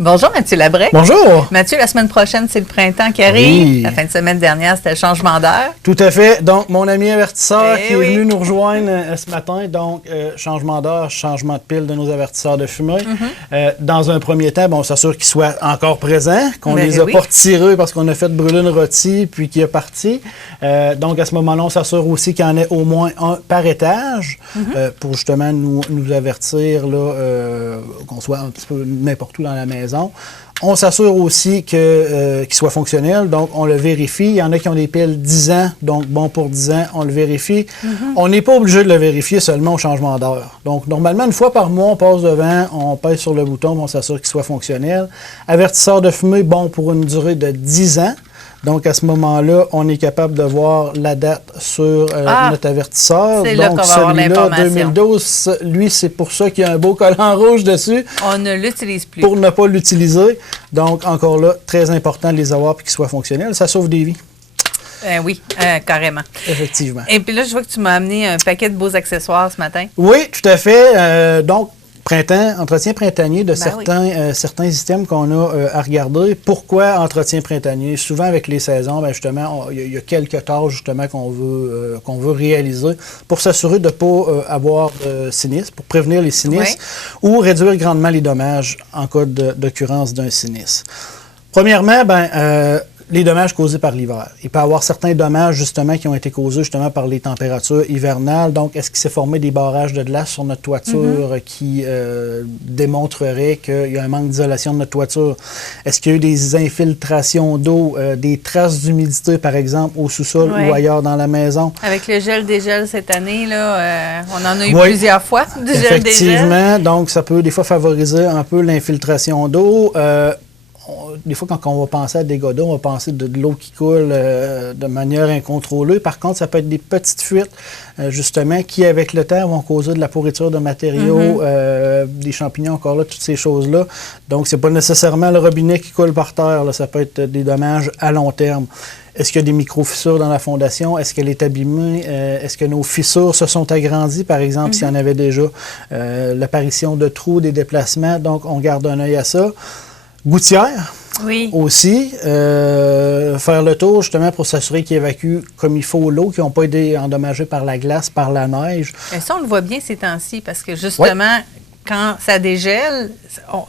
Bonjour Mathieu Labrec. Bonjour. Mathieu, la semaine prochaine, c'est le printemps qui arrive. Oui. La fin de semaine dernière, c'était le changement d'heure. Tout à fait. Donc, mon ami avertisseur qui est oui. venu nous rejoindre ce matin. Donc, changement d'heure, changement de pile de nos avertisseurs de fumée. Dans un premier temps, bon, on s'assure qu'ils soient encore présents, qu'on les a pas retirés parce qu'on a fait brûler une rôtie puis qu'il est parti. Donc, à ce moment-là, on s'assure aussi qu'il y en ait au moins un par étage pour justement nous avertir là, qu'on soit un petit peu n'importe où dans la maison. On s'assure aussi qu'il soit fonctionnel, donc on le vérifie. Il y en a qui ont des piles 10 ans, donc bon pour 10 ans, on le vérifie. On n'est pas obligé de le vérifier seulement au changement d'heure. Donc normalement, une fois par mois, on passe devant, on pèse sur le bouton, on s'assure qu'il soit fonctionnel. Avertisseur de fumée, bon pour une durée de 10 ans. Donc, à ce moment-là, on est capable de voir la date sur notre avertisseur. C'est là qu'on va avoir l'information. 2012, lui, c'est pour ça qu'il y a un beau collant rouge dessus. On ne l'utilise plus. Pour ne pas l'utiliser. Donc, encore là, très important de les avoir et qu'ils soient fonctionnels. Ça sauve des vies. Oui, carrément. Effectivement. Et puis là, je vois que tu m'as amené un paquet de beaux accessoires ce matin. Oui, tout à fait. Donc, entretien printanier de certains items qu'on a à regarder. Pourquoi entretien printanier? Souvent avec les saisons, bien justement, il y a quelques tâches justement qu'on veut réaliser pour s'assurer de ne pas avoir de sinistre, pour prévenir les sinistres ou réduire grandement les dommages en cas d'occurrence d'un sinistre. Premièrement, les dommages causés par l'hiver. Il peut y avoir certains dommages, justement, qui ont été causés, justement, par les températures hivernales. Donc, est-ce qu'il s'est formé des barrages de glace sur notre toiture qui démontreraient qu'il y a un manque d'isolation de notre toiture? Est-ce qu'il y a eu des infiltrations d'eau, des traces d'humidité, par exemple, au sous-sol ou ailleurs dans la maison? Avec le gel-dégel cette année, là, on en a eu plusieurs fois, du gel-dégel. Effectivement. Donc, ça peut, des fois, favoriser un peu l'infiltration d'eau. Des fois, quand on va penser à dégâts d'eau, on va penser de l'eau qui coule de manière incontrôlée. Par contre, ça peut être des petites fuites, justement, qui, avec le temps, vont causer de la pourriture de matériaux, des champignons, encore là, toutes ces choses-là. Donc, c'est pas nécessairement le robinet qui coule par terre. Là. Ça peut être des dommages à long terme. Est-ce qu'il y a des micro-fissures dans la fondation? Est-ce qu'elle est abîmée? Est-ce que nos fissures se sont agrandies, par exemple, s'il y en avait déjà? L'apparition de trous, des déplacements. Donc, on garde un œil à ça. Gouttière aussi. Faire le tour, justement, pour s'assurer qu'ils évacuent comme il faut l'eau, qu'ils n'ont pas été endommagés par la glace, par la neige. Et ça, on le voit bien ces temps-ci, parce que, justement, quand ça dégèle,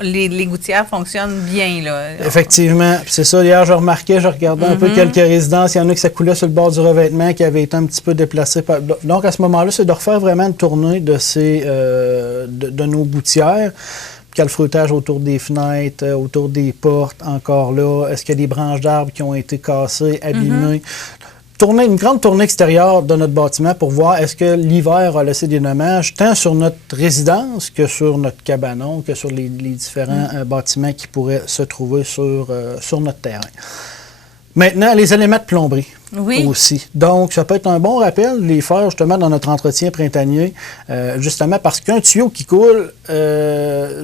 les gouttières fonctionnent bien, là. Effectivement. C'est ça, hier, je regardais un peu quelques résidences. Il y en a qui ça coulait sur le bord du revêtement, qui avait été un petit peu déplacé. Donc, à ce moment-là, c'est de refaire vraiment une tournée de nos gouttières. Calfreutage autour des fenêtres, autour des portes, encore là. Est-ce qu'il y a des branches d'arbres qui ont été cassées, abîmées? Une grande tournée extérieure de notre bâtiment pour voir est-ce que l'hiver a laissé des dommages, tant sur notre résidence que sur notre cabanon, que sur les différents bâtiments qui pourraient se trouver sur notre terrain. Maintenant, les éléments de plomberie aussi. Donc, ça peut être un bon rappel de les faire justement dans notre entretien printanier, justement parce qu'un tuyau qui coule,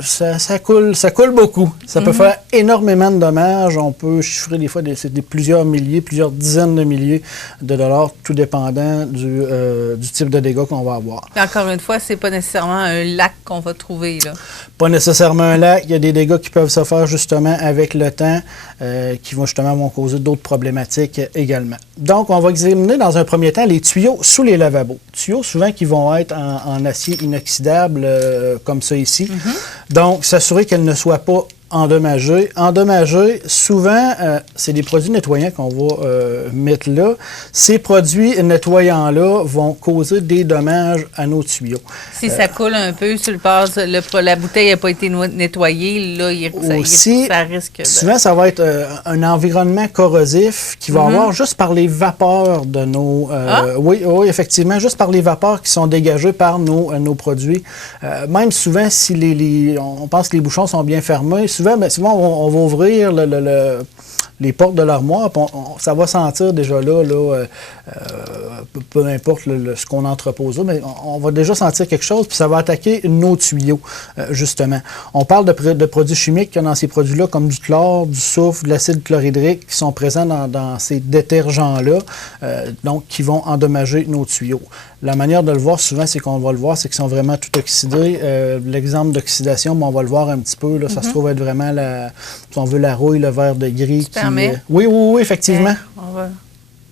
ça coule beaucoup. Ça peut faire énormément de dommages. On peut chiffrer des fois plusieurs milliers, plusieurs dizaines de milliers de dollars, tout dépendant du type de dégâts qu'on va avoir. Et encore une fois, c'est pas nécessairement un lac qu'on va trouver, là. Pas nécessairement un lac. Il y a des dégâts qui peuvent se faire justement avec le temps, qui vont causer d'autres problématiques également. Donc, on va examiner dans un premier temps les tuyaux sous les lavabos. Tuyaux souvent qui vont être en acier inoxydable, comme ça ici. Donc, s'assurer qu'elles ne soient pas endommagés. Endommagés, souvent, c'est des produits nettoyants qu'on va mettre là. Ces produits nettoyants-là vont causer des dommages à nos tuyaux. Si ça coule un peu sur le bord, la bouteille n'a pas été nettoyée, là, ça risque. Souvent, ça va être un environnement corrosif qui va avoir juste par les vapeurs de nos... Oui, effectivement, juste par les vapeurs qui sont dégagées par nos produits. Même souvent, si on pense que les bouchons sont bien fermés, souvent, on va ouvrir les portes de l'armoire, ça va sentir déjà là peu importe ce qu'on entrepose là, mais on va déjà sentir quelque chose, puis ça va attaquer nos tuyaux, justement. On parle de produits chimiques qu'il y a dans ces produits-là, comme du chlore, du soufre, de l'acide chlorhydrique, qui sont présents dans ces détergents-là, donc qui vont endommager nos tuyaux. La manière de le voir, souvent, c'est qu'on va le voir, c'est qu'ils sont vraiment tout oxydés. L'exemple d'oxydation, on va le voir un petit peu. Là, ça se trouve être vraiment, si on veut, la rouille, le vert de gris. Oui, effectivement.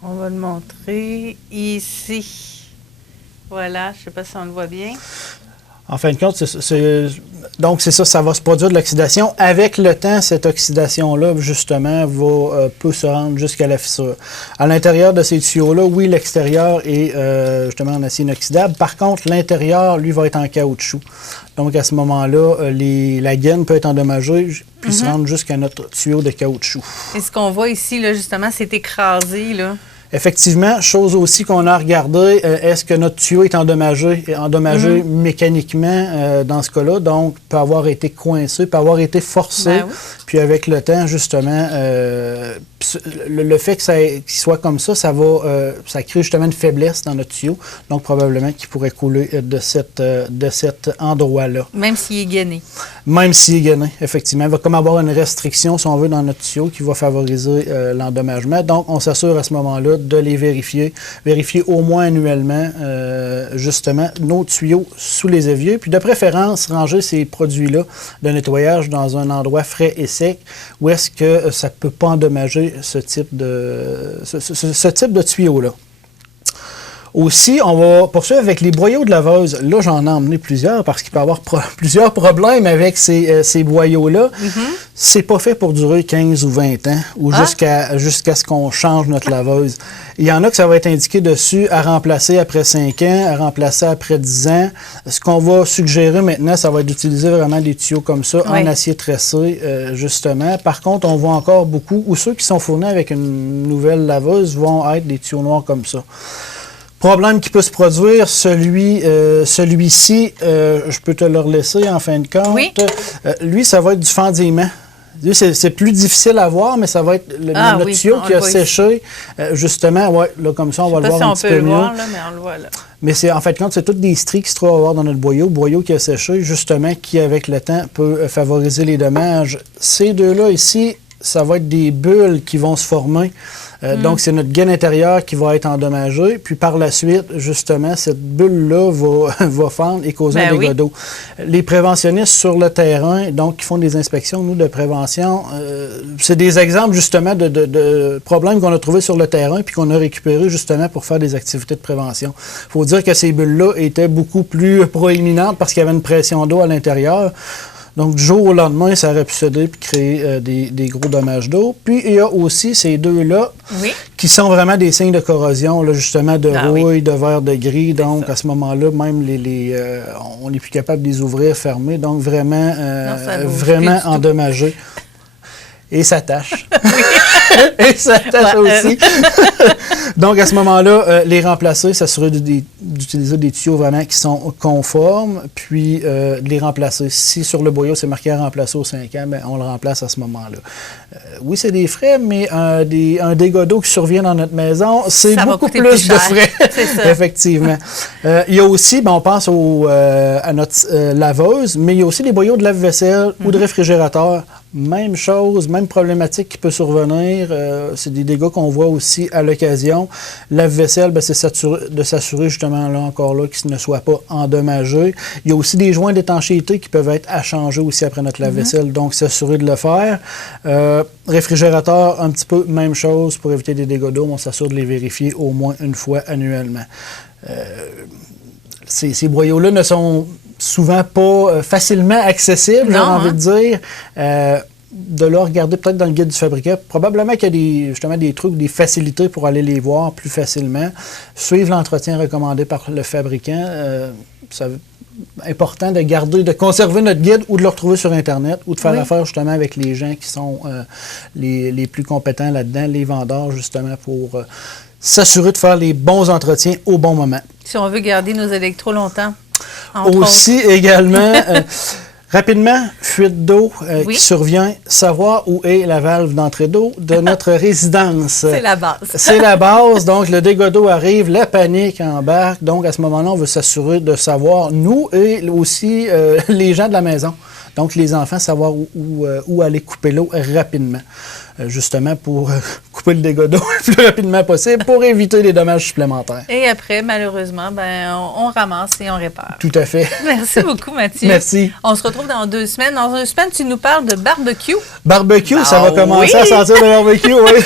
On va le montrer ici. Voilà, je ne sais pas si on le voit bien. En fin de compte, donc c'est ça, ça va se produire de l'oxydation. Avec le temps, cette oxydation-là, justement, peut se rendre jusqu'à la fissure. À l'intérieur de ces tuyaux-là, oui, l'extérieur est justement en acier inoxydable. Par contre, l'intérieur, lui, va être en caoutchouc. Donc, à ce moment-là, la gaine peut être endommagée puis se rendre jusqu'à notre tuyau de caoutchouc. Et ce qu'on voit ici, là, justement, c'est écrasé, là. Effectivement, chose aussi qu'on a regardé, est-ce que notre tuyau est endommagé mécaniquement dans ce cas-là, donc peut avoir été coincé, peut avoir été forcé, ben oui. Puis avec le temps, justement, le fait qu'il soit comme ça, ça crée justement une faiblesse dans notre tuyau, donc probablement qu'il pourrait couler de cet endroit-là. Même s'il est gainé. Même s'il est gainé, effectivement. Il va comme avoir une restriction, si on veut, dans notre tuyau qui va favoriser l'endommagement. Donc, on s'assure à ce moment-là de les vérifier au moins annuellement, justement, nos tuyaux sous les éviers. Puis de préférence, ranger ces produits-là de nettoyage dans un endroit frais et sec où est-ce que ça ne peut pas endommager ce type de tuyau-là. Aussi, on va poursuivre avec les boyaux de laveuse. Là, j'en ai emmené plusieurs parce qu'il peut y avoir plusieurs problèmes avec ces boyaux-là. C'est pas fait pour durer 15 ou 20 ans ou jusqu'à ce qu'on change notre laveuse. Il y en a que ça va être indiqué dessus à remplacer après 5 ans, à remplacer après 10 ans. Ce qu'on va suggérer maintenant, ça va être d'utiliser vraiment des tuyaux comme ça, en acier tressé, justement. Par contre, on voit encore beaucoup, ou ceux qui sont fournis avec une nouvelle laveuse vont être des tuyaux noirs comme ça. Problème qui peut se produire, celui-ci, je peux te le relaisser en fin de compte. Oui. Lui, ça va être du fendillement. Lui, c'est plus difficile à voir, mais ça va être le tuyau qui a séché. Justement, là, comme ça, on va le voir un petit peu mieux. Là, mais on le voit là. Mais en fait, c'est toutes des stries qui se trouvent à voir dans notre boyau qui a séché, justement, qui, avec le temps, peut favoriser les dommages. Ces deux-là ici, ça va être des bulles qui vont se former. Donc, c'est notre gaine intérieure qui va être endommagée. Puis, par la suite, justement, cette bulle-là va fendre et causer un dégât d'eau. Les préventionnistes sur le terrain, donc, qui font des inspections, nous, de prévention, c'est des exemples, justement, de problèmes qu'on a trouvés sur le terrain puis qu'on a récupérés, justement, pour faire des activités de prévention. Il faut dire que ces bulles-là étaient beaucoup plus proéminentes parce qu'il y avait une pression d'eau à l'intérieur. Donc, du jour au lendemain, ça aurait pu céder et créer des gros dommages d'eau. Puis, il y a aussi ces deux-là qui sont vraiment des signes de corrosion, là, justement, de rouille, de verre de gris. Donc, à ce moment-là, même on n'est plus capable de les ouvrir, fermer. Donc, vraiment, vraiment endommagés. Et ça tâche. Et ça tâche aussi. Donc, à ce moment-là, les remplacer, s'assurer d'utiliser des tuyaux vraiment qui sont conformes, puis de les remplacer. Si sur le boyau, c'est marqué à remplacer aux 5 ans, bien, on le remplace à ce moment-là. Oui, c'est des frais, mais un dégât d'eau qui survient dans notre maison, c'est beaucoup plus de frais. Effectivement. Il y a aussi, on pense à notre laveuse, mais il y a aussi des boyaux de lave-vaisselle ou de réfrigérateur. Même chose, même problématique qui peut survenir. C'est des dégâts qu'on voit aussi à l'occasion. Lave-vaisselle, c'est de s'assurer justement là encore là qu'il ne soit pas endommagé. Il y a aussi des joints d'étanchéité qui peuvent être à changer aussi après notre lave-vaisselle, donc s'assurer de le faire. Réfrigérateur, un petit peu même chose pour éviter des dégâts d'eau. On s'assure de les vérifier au moins une fois annuellement. Ces boyaux-là ne sont souvent pas facilement accessibles, j'ai envie de dire. De là, regarder peut-être dans le guide du fabricant. Probablement qu'il y a justement des trucs, des facilités pour aller les voir plus facilement. Suivre l'entretien recommandé par le fabricant. C'est important de conserver notre guide ou de le retrouver sur Internet ou de faire affaire justement avec les gens qui sont les plus compétents là-dedans, les vendeurs justement pour s'assurer de faire les bons entretiens au bon moment. Si on veut garder nos électros longtemps. Aussi également... Rapidement, fuite d'eau qui survient, savoir où est la valve d'entrée d'eau de notre résidence. C'est la base. C'est la base, donc le dégât d'eau arrive, la panique embarque, donc à ce moment-là, on veut s'assurer de savoir, nous et aussi les gens de la maison, donc les enfants, savoir où aller couper l'eau rapidement. Justement pour couper le dégât d'eau le plus rapidement possible pour éviter les dommages supplémentaires. Et après, malheureusement, on ramasse et on répare. Tout à fait. Merci beaucoup, Mathieu. Merci. On se retrouve dans 2 semaines. Dans 2 semaines, tu nous parles de barbecue. Barbecue, ça va commencer à sentir le barbecue, oui.